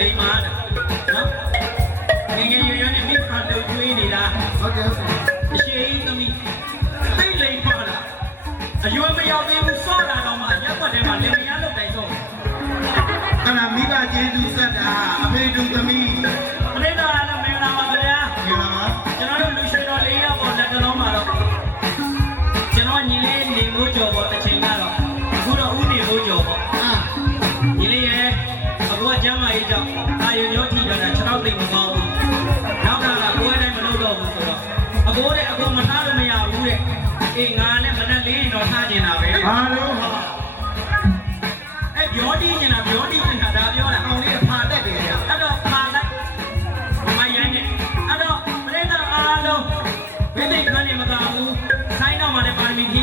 လိမ်မာတာနော်ငယ်ငယ်ရွယ်ရွယ်နဲ့မိဖတို့ကျွေးနေတာဟုတ်တယ်ဟုတ်တယ်အရှိကြီးသမီးသိလိမ်ပါလားအရွယ်မရောက်သေးဘူးစောတာတော့မှရက်ွက်ထဲမှာလင်မယားလုပ်တိုင်းဆုံးခဏမိဘကျေးဇူးဆက်တာအဖေတို့သမီးမ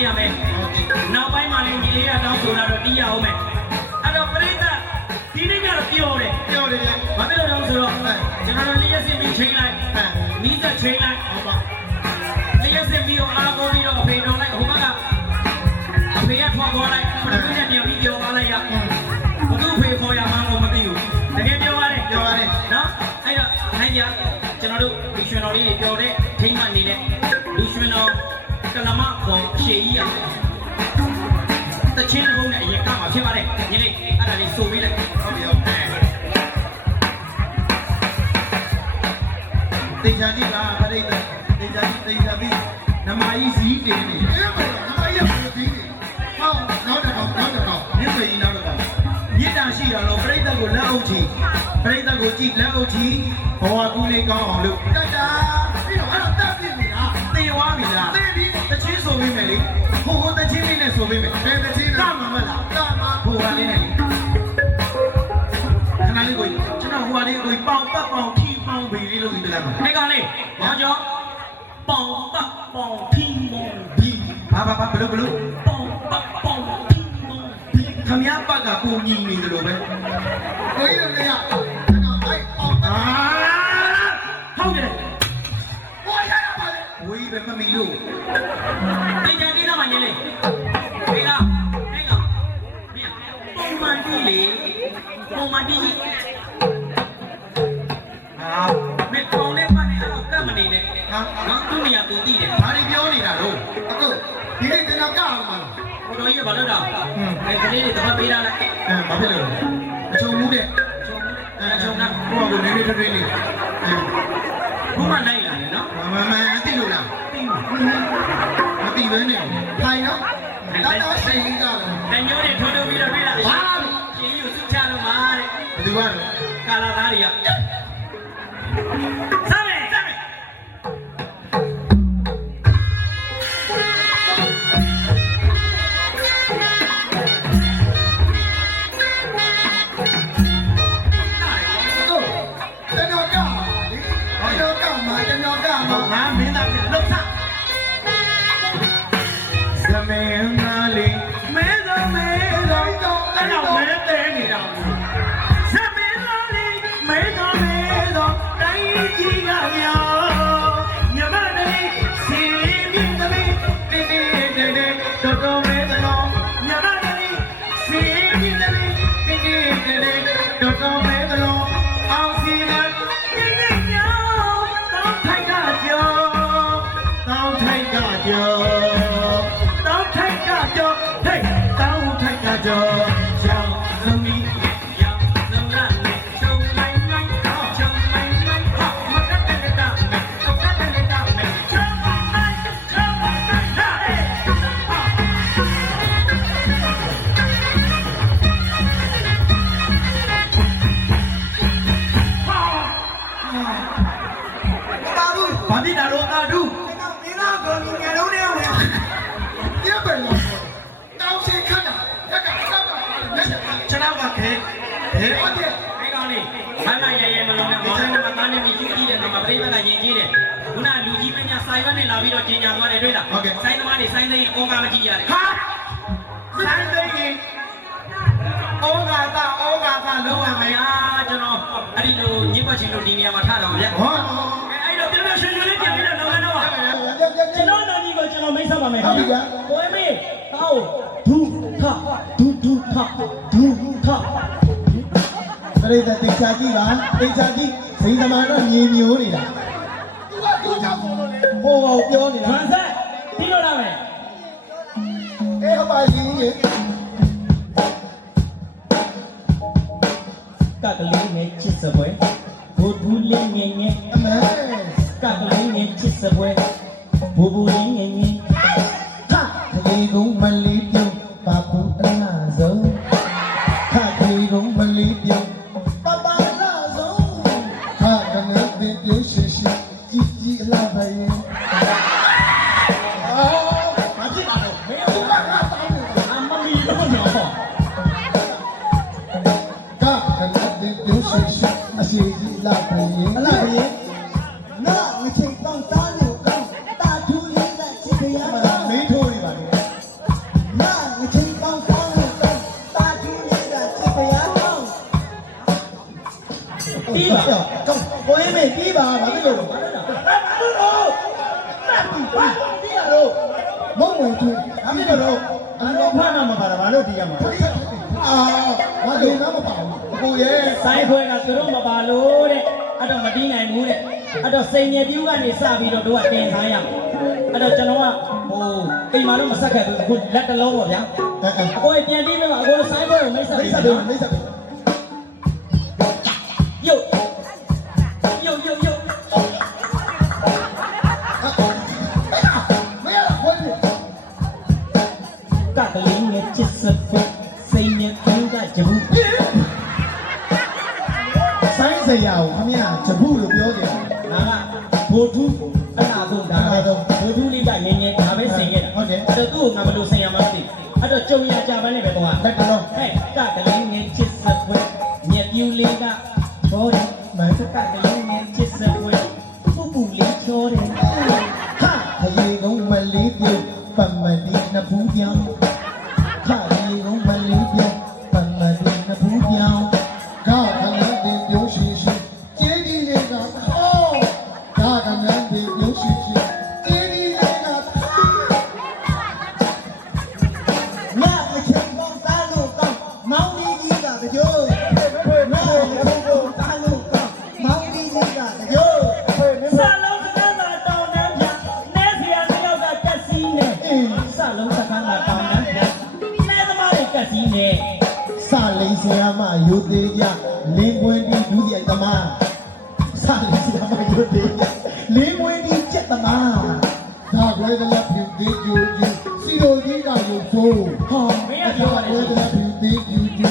ရမီဖြည့်ရမယ်ဟုတ်တယ်နောက်ပိုင်းမှာလည်းညီလေးကတောင်းဆိုတာတော့တီးရအောင်မယ်အဲ့တော့ပရိသတ်ဒီနေ့ကတော့ပြောတယ်ပြောတယ်ဗျာဘာဖြစ်လို့လဲဆိုတော့ကျွန်တော်တို့လျှက်စစ်ပြီးချိန်လိုက်ဟမ်နီးစက်ချိန်လိုက်ဟုတ်ပါလျှက်စစ်ပြီးတော့အားကိုးပြီးတော့အဖေတော်လိုက်ဟိုဘက်ကအဖေကထွားသွားလိုက်ပထမနဲ့ပြန်ပြီးပြောသွားလိုက်ရဘသူ့ဖေခေါ်ရမှန်းကိုမသိဘူးတကယ်ပြောရတယ်ပြောရတယ်နော်အဲ့တော့နိုင်ကြကျွန်တော်တို့ဒီရွှေတော်လေးတွေပြောတဲ့ထိမ့်မှနေတဲ့လူရွှေတော် ကလမခေါ်ရှေကြီးရတချင်းလုံးနဲ့အရင်ကမှာဖြစ်ပါတယ်ညီလေးအဲ့ဒါလေးစိုးပေးလိုက်ဟုတ်တယ်ဟုတ်တယ်တေချာကြီးကပရိသတ်တေချာကြီးတေချာပြီးနမကြီးစည်းတင်နေအဲ့ဒါနမကြီးကဘယ်စည်းနေဟောနောက်တစ်ကောင်နောက်တစ်ကောင်မြစ်ဆွေကြီးနောက်တစ်ကောင်မြစ်တာရှိရတော့ပရိသတ်ကိုလက်အုပ်ချီပရိသတ်ကိုကြည့်လက်အုပ်ချီဘဝကူးလေးကောင်းအောင်လို့တတ်တာ ဆိုပေးမယ်လေဟိုဟိုတချင်းလေးနဲ့ဆိုပေးမယ်ဘယ်တချင်းလဲတမှာမလားတမှာဟိုဟာလေးနဲ့လေခဏလေးကိုကျွန်တော်ဟိုဟာလေးကိုပေါင်ပတ်ပေါင်ထီပေါင်ဘီလေးလို့ဒီတက်မှာအဲ့ကောင်လေးမောင်ကျော်ပေါင်ပတ်ပေါင်ထီမောင်ဒီဘာဘာဘာဘလို့ဘလို့ပေါင်ပတ်ပေါင်ထီမောင်ဒီခမရပတ်ကကိုညီနေတယ်လို့ပဲကိုကြီးလည်းရကျွန်တော်အဲ့ပေါင်အာဟုတ် လေဝေးပဲမမီလို့တင်ကြလေးတော့မှညီလေးဒီကဒီကပုံမှန်တီးလေပုံမှန်တီးကြီးဟာမေပေါင်နဲ့ပတ်နေတော့ကတ်မနေနဲ့ဟာနော်သူ့နေရာသူသိတယ်ဘာတွေပြောနေတာလို့အခုဒီနေ့ကျွန်တော်ကြောက်အောင်မလားဘုတော်ကြီးကဘာလို့တော့အဲကလေးတွေတော့ပေးထားလိုက်အဲဘာဖြစ်လို့အချုံမှုတဲ့ချုံအဲချုံချုံနာနာဟိုကလည်းနေထွေးထွေးလေးအဲဘုမနိုင် လာတယ်နော်မမအတိလို့လားသိမှာမတိပဲနဲ့ထိုင်နော်ဒါတော့စိတ်ကြီးကြတယ်လက်ညိုးတွေထိုးထိုးပြီးတော့ပြေးလာဘာရှင်ကြီးကိုစုချတော့မှာတဲ့ဘယ်သူကတော့ကာလာသားတွေက တာဘူးဘာဖြစ်တာလို့အာဒူကျွန်တော်မင်းသားကိုငယ်လုံးနဲ့ဝင်ပြပဲလို့တောင်းစီခတ်တာရက်ကတောက်ကလက်ချက်ခြေနောက်ကခဲဟဲ့ဟုတ်တယ်အဲ့ကောင်လေးမန္တရရဲမလုံးနဲ့မောင်နဲ့မကားနဲ့မြည်ကြည့်ကြည့်တယ်မှာပြိဿကယင်ကြည့်တယ်ခုနလူကြီးမညာဆိုင်ဘက်နဲ့လာပြီးတော့ကျင်ညာသွားတယ်တွေ့လားဆိုင်သမားတွေဆိုင်သိရင်အောကာမကြည့်ရတယ်ဟာဆိုင်သိရင် ဩဃာတဩဃာတလုံးဝမမရယားကျွန်တော်အဲ့ဒီလိုညစ်ပတ်ချင်လို့ဒီနေရာမှာထားတော့ဗျာဟောအဲ့တော့ပြပြရွှေရွှေလေးပြန်ပြီးတော့လောကတော့ကျွန်တော်နာမည်ကိုကျွန်တော်မိတ်ဆက်ပါမယ်ဟုတ်ပြီဗျာကိုအမေဟောဒူထဒူဒူထဒူထဘပြိတ္တတေချာကြည့်ပါတေချာကြည့်ဒိသမာတော့မြေမျိုးနေတာသူကသူကြောင့်ဆိုလို့လေဟိုကောင်ပြောနေတာမန်ဆက်ပြီးတော့လာမယ်အေးဟုတ်ပါရှင်ကြီး ကကလေးနဲ့ချစ်စပွဲဘိုးဘူးလေးငယ်ငယ်အမေကကလေးနဲ့ချစ်စပွဲဘူဘူလေးငယ်ငယ် ကောင်းကိုရင်းမေပြီးပါဘာဖြစ်လို့လဲဘာလို့လဲဘာလို့လို့ဘာလို့ပြီးရလို့မုံဝင်သူဘာဖြစ်လို့အလုံးဖမ်းမှာမပါတာဘာလို့ဒီရမှာအာဘာလို့ငါမပါဘူးကိုရဲ့ဆိုင်ခွဲကသူတို့မပါလို့တဲ့အဲ့တော့မပြီးနိုင်ဘူးတဲ့အဲ့တော့စိန်ရပြူးကနေစပြီးတော့တို့ကတင်ထားရမယ်အဲ့တော့ကျွန်တော်ကဟိုအိမ်မှာတော့မဆက်ခဲ့ဘူးအခုလက်တစ်လုံးပေါ့ဗျာအဲအဲအကိုပြန်ပြီးတော့အကိုဆိုင်ခွဲကိုမိတ်ဆက်မိပြီးတ်ဆက်နော်မိတ်ဆက် နဲ့ချစ်စဖို့စိန်ရပြူးကဂျဘူးဆိုင်းစရာကိုခမရဂျပုလို့ပြောတယ်ငါကဘိုလ်ထူးအနာဆုံးဒါပဲဘိုလ်ထူးလေးကငင်းငင်းဒါပဲဆင်ခဲ့တာဟုတ်တယ်အဲ့တော့သူ့ကိုငါဘယ်လိုဆင်ရမှာမသိအဲ့တော့ကြုံရကြပန်းနဲ့ပဲတော့လက်ကတော့ဟဲ့ကကလေးငယ်ချစ်စပွဲမြက်ပြူလေးကဘောတယ်မန်ကကလေး စလိန်ဆရာမယုသေးကြလင်းပွင့်ဒီချက်သမားဒါဘယ်လိုလဲပြုသေးကြည့်စီရိုကြီးကရုပ်ဆိုးဟောမင်းကပြောပါလေဘယ်လိုလဲပြုသေးကြည့်စီ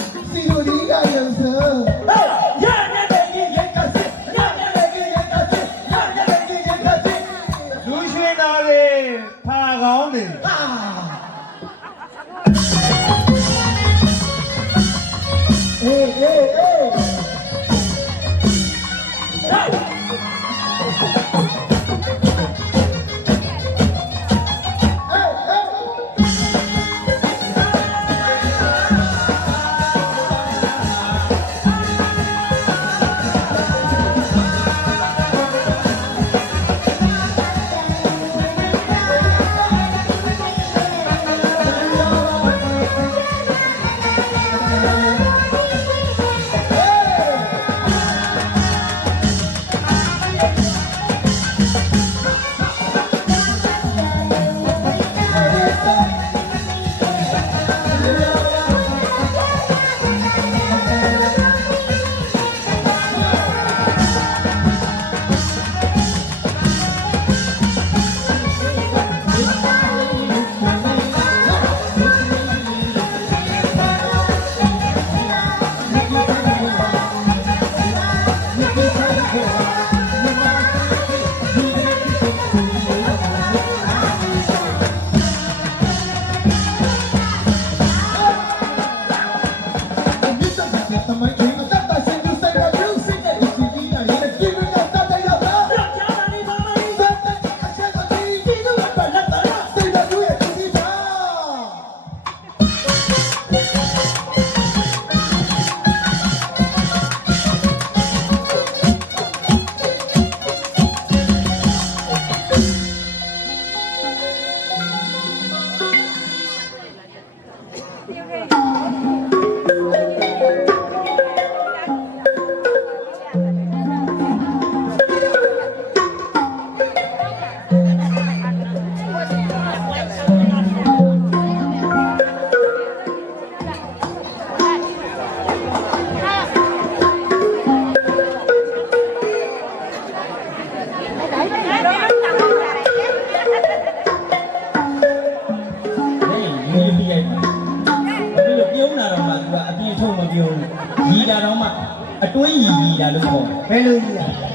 အတွင်းရီရီတာလို့ခေါ်တယ်ဘယ်လိုကြီးလဲအဲ့ဒါ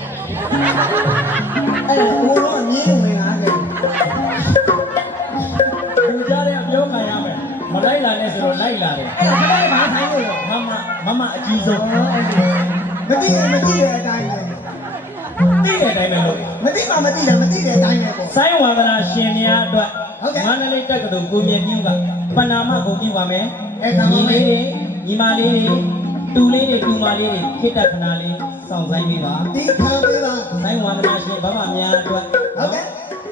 ဘိုးတော့မြင်းဝင်ငါးတယ်လူကြားတဲ့ပြောမှရမယ်မလိုက်လာနဲ့ဆိုတော့လိုက်လာတယ်အဲ့ဒါဘယ်မှာထိုင်လို့လဲမမမမအကြီးဆုံးမသိရင်မသိတဲ့အတိုင်းပဲသိတဲ့အတိုင်းပဲလို့မသိမှမသိတယ်မသိတဲ့အတိုင်းပဲပေါ့ဆိုင်းဝါဒနာရှင်များအတွက်ဟုတ်ကဲ့မန္တလေးတက္ကသိုလ်ကိုမြင့်ပြူကပဏာမကိုပြုပါမယ်အဲ့ဒါမှညီမလေးတွေညီမလေးတွေ တူလေးတွေတူမလေးတွေခိတ္တခဏလေးစောင့်ဆိုင်ပေးပါဒီခံပေးပါဆိုင်းဝါဒနာရှင်ဗမာများအတွက်ဟုတ်ကဲ့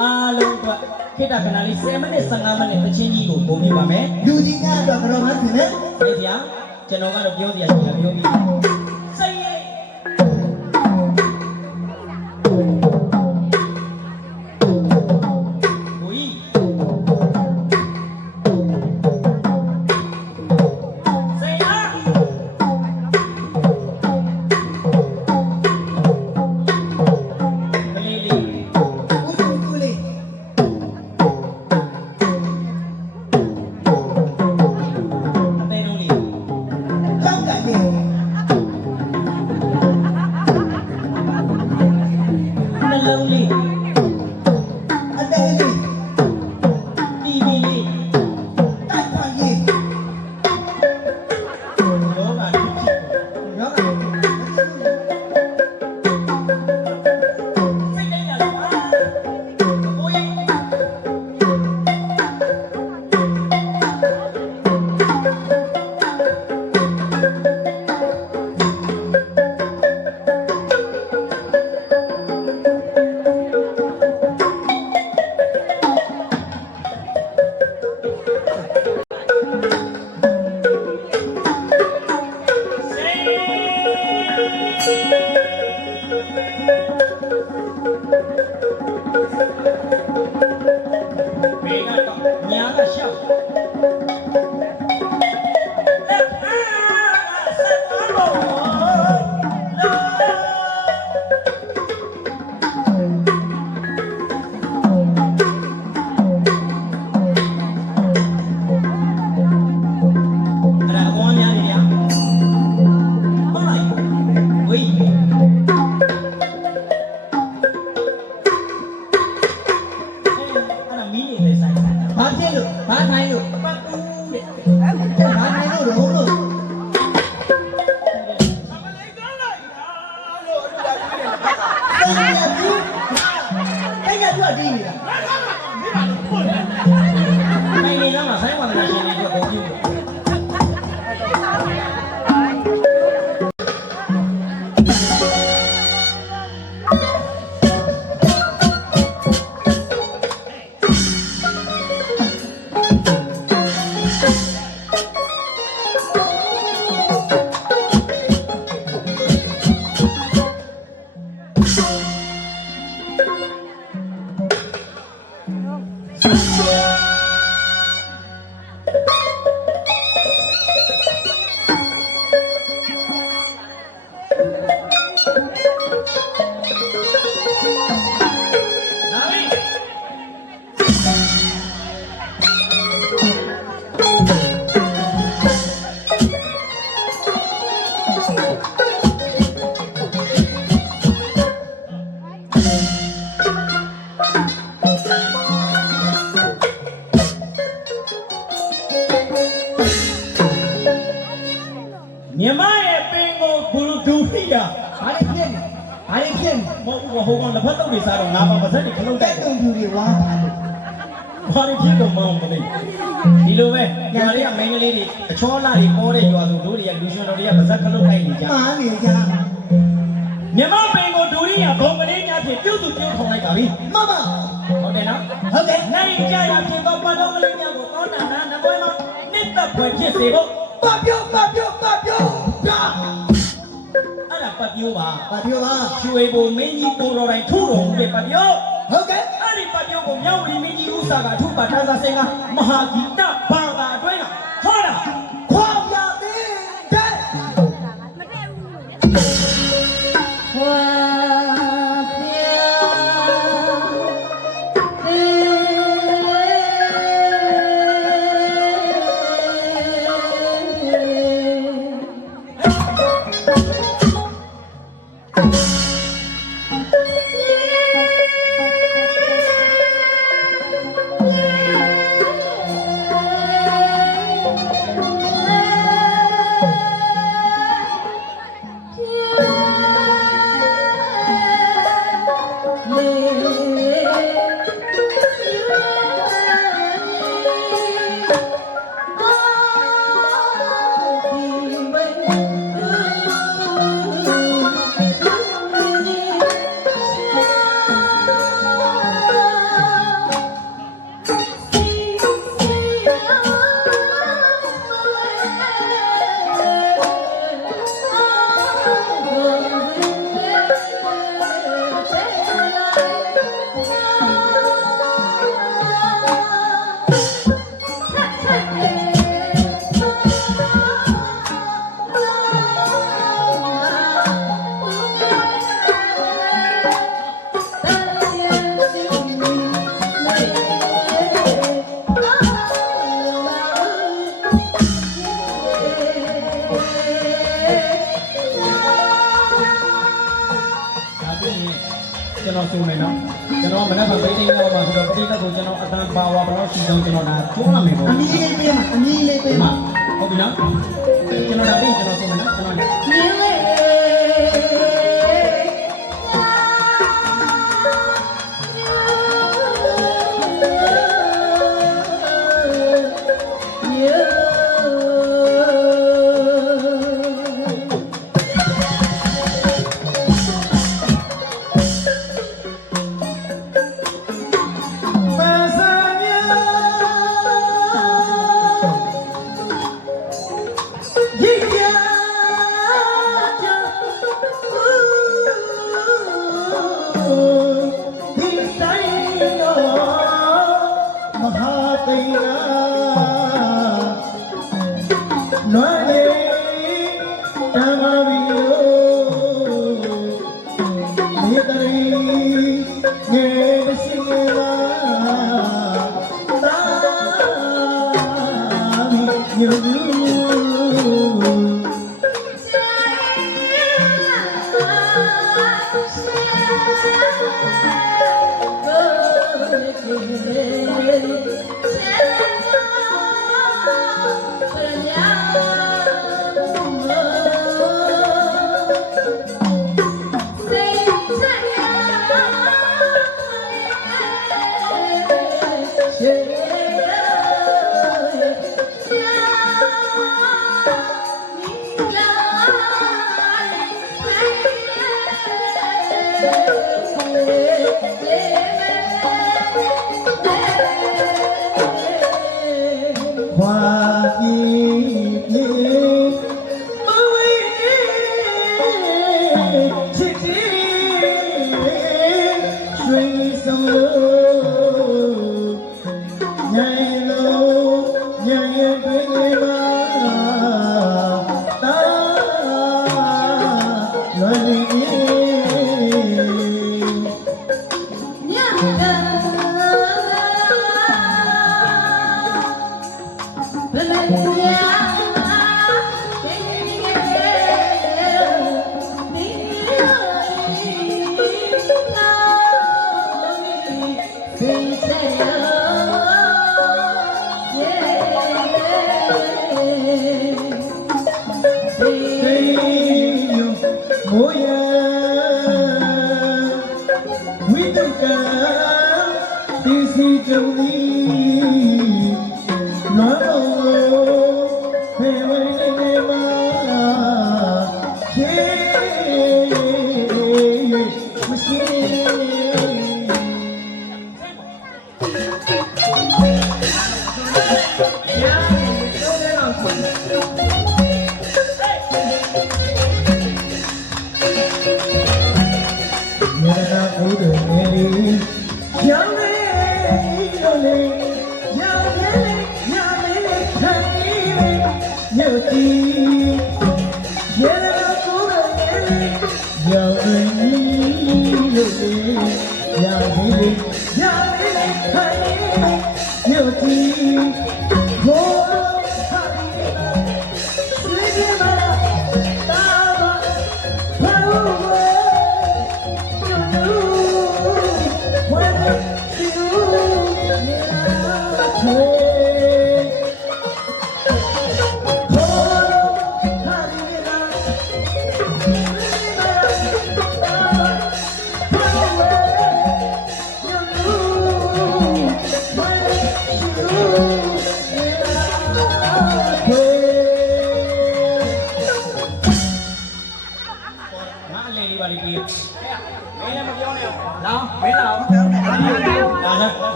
အားလုံးအတွက်ခိတ္တခဏလေး10မိနစ်15မိနစ်အချင်းကြီးကိုပုံပြပါမယ်လူကြီးများအတွက်ဘယ်လိုမှဖြစ်လဲ။ဖေးစရာကျွန်တော်ကတော့ပြောစရာရှိတာပြောပြီး မာနေကြမြမပင်ကိုဒူရီယာဘုံကလေးများဖြင့်ပြုတ်သူပြုတ်ထောင်လိုက်ပါပြီမမဟုတ်တယ်နော်ဟုတ်တယ်နိုင်ကြရဖြစ်သောပတ်တော်ကလေးများကိုကောင်းတာနာနပွဲမှာနှစ်သက်ဖွယ်ဖြစ်စေဖို့ပပြောပပြောပပြောဒါအဲ့ဒါပတ်ပြိုးပါပပြောပါရွှေဘုံမင်းကြီးကိုတော်တိုင်းထုတော်မူတဲ့ပတ်ပြိုးဟုတ်ကဲ့အဲ့ဒီပတ်ပြိုးကိုမြောက်ဝီမင်းကြီးဥစ္စာကအထုပါထာသာစင်ကမဟာဂီတ Thank you.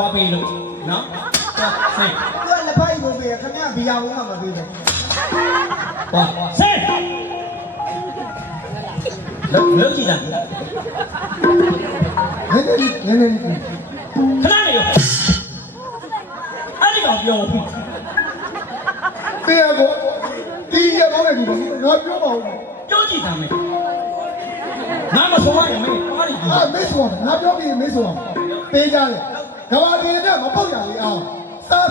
သွားပေးလို့နော်ဆေးသူကလက်ဖိုက်ကိုပေးရခင်ဗျာဘီယာဦးမှမပေးဘူးပါဆေးလောက်လောက်ကြည့်တာနည်းနည်းနည်းနည်း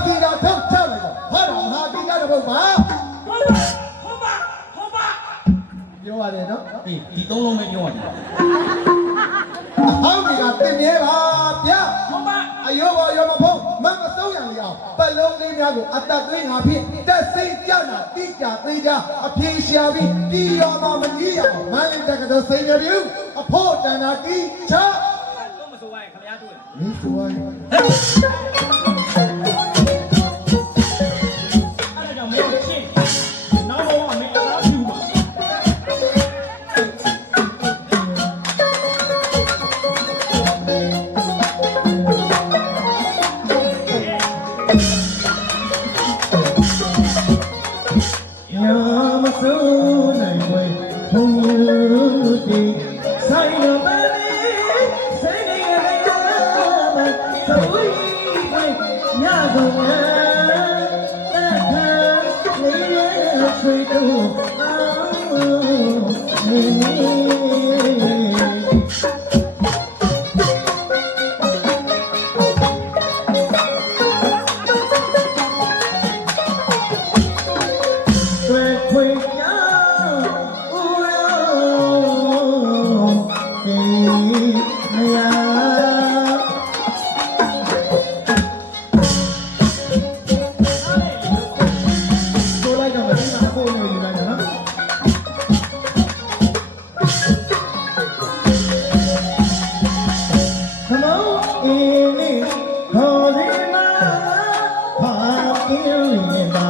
ပြည်တာထောက်ချမယ်ကောဟာတော့ဟာပြည်တာတော့ဘာဟုတ်ပါဟုတ်ပါဟုတ်ပါပြောရတယ်နော်ဒီဒီသုံးလုံးပဲပြောရတယ်ဟောင်းဒီကတင်မြဲပါဗျာဟုတ်ပါအယောဘောယောမဖုံးမမဆုံးရလေအောင်ပလုံးလေးများကိုအတက်သွင်းတာဖြင့်တက်စိတ်ကြတာတိကြသေးကြအပြေရှာပြီးပြည်ရောမမကြီးရအောင်မိုင်းတက်ကတော့စိန်ရပြုအဖို့တန်တာတိချလုံးမဆိုပါရင်ခမရတို့ဟင်ဆိုပါရင် အ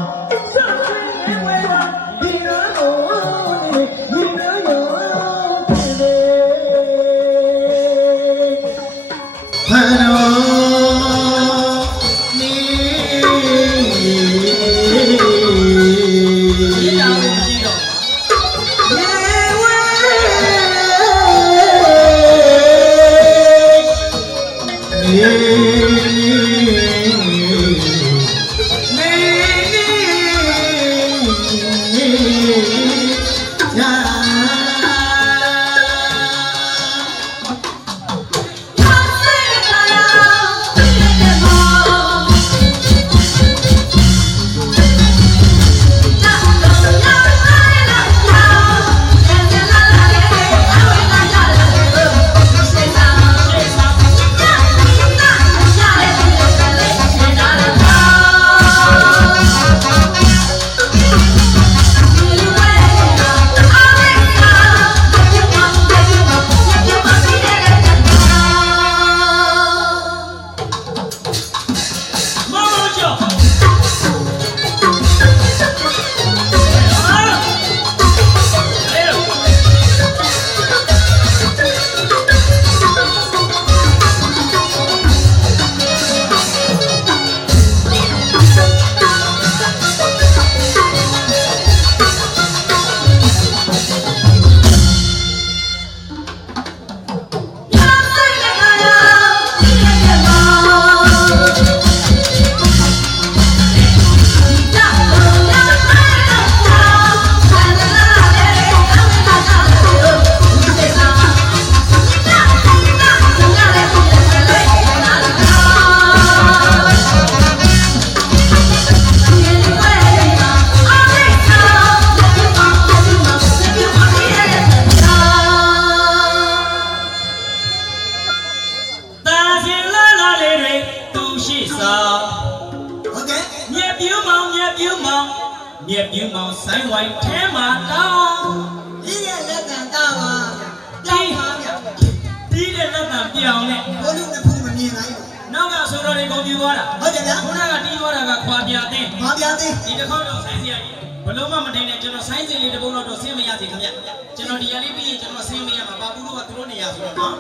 ဒီရလေးပြီးရင်ကျွန်တော်ဆင်းမရမှာပါဘူးလို့ကသူတို့နေရဆိုတော့နော်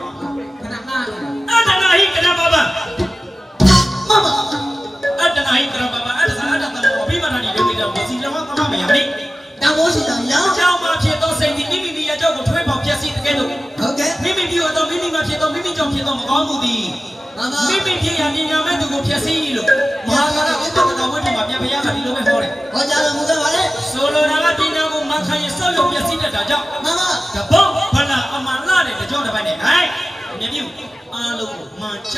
ခဏနားနေအတ္တနာဟိကရပါပါမမအတ္တနာဟိကရပါပါအတ္တသာအတ္တသမဘောဘိမာနာဒီဒုတိယဝစီတော်ကမမရဟိတောင်းဖို့ရှိတာဗျာအကြောင်းမှဖြစ်သောစိတ်ဒီမိမိမိရဲ့အကြောင်းကိုထွေးပေါက်ပြည့်စည်တဲ့ကဲ့သို့ဟုတ်ကဲ့မိမိပြုသောမိမိမှဖြစ်သောမိမိကြောင့်ဖြစ်သောမကောင်းမှုသည် မမမိမိဖြစ်ရမြင်ညာမဲ့သူကိုဖျက်ဆီးလို့မဟာကာရဥပဒကဝိတ္တမှာပြန်ဖျားကဒီလိုပဲဟောတယ်ဟောကြားတော်မူခဲ့ပါလေဆိုလိုတာကပညာကိုမခံရင်ဆောက်လုပ်ပျက်စီးတတ်တာကြောင့်မမတဘောဗလာအမှန်လာတဲ့ကြောင့်တစ်ပိုင်းနဲ့ဟဲ့မြင်မြူအားလုံးကိုမှန်ချ